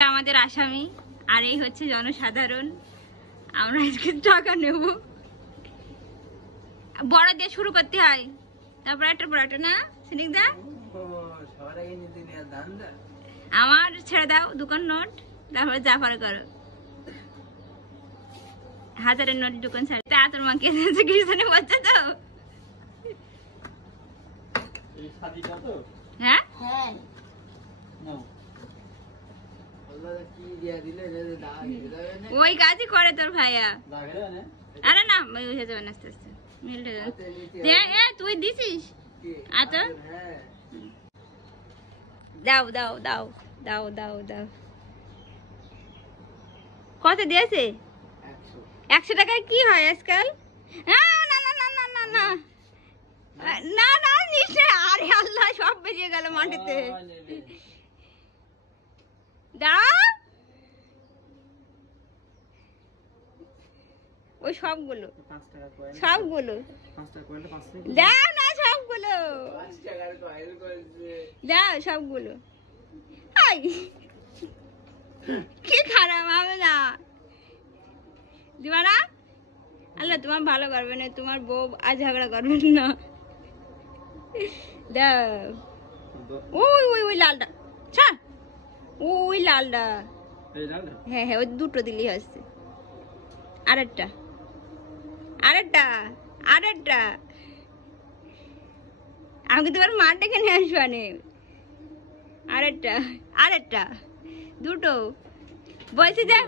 আমাদের আসামি আর এই হচ্ছে জনসাধারণ। আমরা আজকে টাকা নেব, বড় দিয়ে শুরু করতে হয়, তারপর একটা পর একটা না সিনিকদা। আমার ছেড়ে দাও দোকান নোট, তারপরে যা পারো করো। হাজারের নোট দোকান ছাড়ে তা তোর মা কে কৃষ্ণে বলছে তো। হ্যাঁ ওই কাজই করে তোর ভাইয়া। আরে না হয়ে যাবে না, আস্তে আস্তে মিলতে যাবে। তুই দিছিস? আচ্ছা দাও দাও দাও দাও দাও দাও। কত দিয়েছে? 100 টাকায় কি হয় আজকাল? না না না না না না না না না নিশ্চয়। আরে আল্লাহ, সব বেরিয়ে গেল মাটিতে। দাও ওই সবগুলো সবগুলো দাও না, সবগুলো দাও সবগুলো। কি খারাপ হবে না দিবা না? আল্লাহ তোমার ভালো করবে না, তোমার বউ আজ ঝগড়া করবে না। দাও ওই ওই ওই লালটা, ছাড় ওই লালটা। হ্যাঁ হ্যাঁ ওই দুটো দিলেই হচ্ছে। আরেকটা আরেকটা আরেকটা। আমাকে তোমার মা ডেকে নিয়ে আসবা নে। আরেকটা আরেকটা দুটো বলছি যে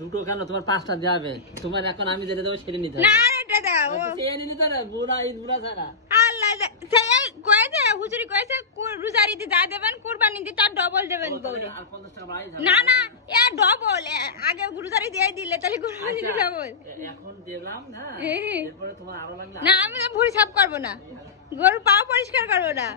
দুটো কেন, তোমার 5টা যাবে। তোমার এখন আমি যেটা দেবো সেটা নিতে হবে। না আরেকটা দাও। এই নিতে না, বুড়া ঈদ বুড়া ছাড়া। আল্লাহ সেই কয়েছে হুজুরি কয়েছে রোজারিতে যা দেবেন কুরবানিতে তার ডবল দেবেন বউরে। আর 50 টাকা বাড়াই যাবে। না না এ ডবল, আগে রোজারি দিয়ে দিলে তাহলে কুরবানিতে ডবল। এখন দিলাম না, এরপরে তোমার আরো লাগলে না আমি ভুঁড়ি সাফ করবো না, গরুর পা পরিষ্কার করবো না।